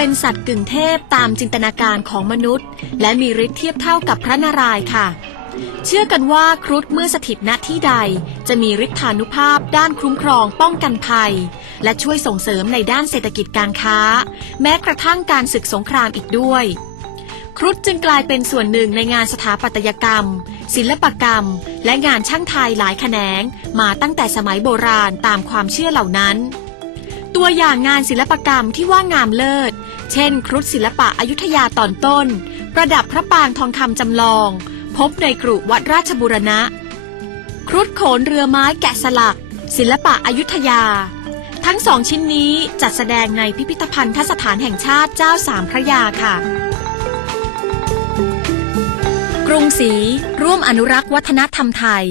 เป็นสัตว์กึ่งเทพตามจินตนาการของมนุษย์ และมีฤทธิ์เทียบเท่ากับพระนารายณ์ค่ะ เชื่อกันว่าครุฑเมื่อสถิตณที่ใด จะมีฤทธานุภาพด้านคุ้มครองป้องกันภัย และช่วยส่งเสริมในด้านเศรษฐกิจการค้า แม้กระทั่งการศึกสงครามอีกด้วย ครุฑจึงกลายเป็นส่วนหนึ่งในงานสถาปัตยกรรม ศิลปกรรม และงานช่างไทยหลายแขนง มาตั้งแต่สมัยโบราณตามความเชื่อเหล่านั้นตัวอย่างงานศิลปกรรมที่ว่างามเลิศ เช่น ครุฑศิลปะอยุธยาตอนต้น ประดับพระปางทองคำจำลอง พบในกรุวัดราชบุรณะ ครุฑโขนเรือไม้แกะสลัก ศิลปะอยุธยา ทั้งสองชิ้นนี้จัดแสดงในพิพิธภัณฑสถานแห่งชาติเจ้าสามพระยาค่ะ กรุงศรีร่วมอนุรักษ์วัฒนธรรมไทย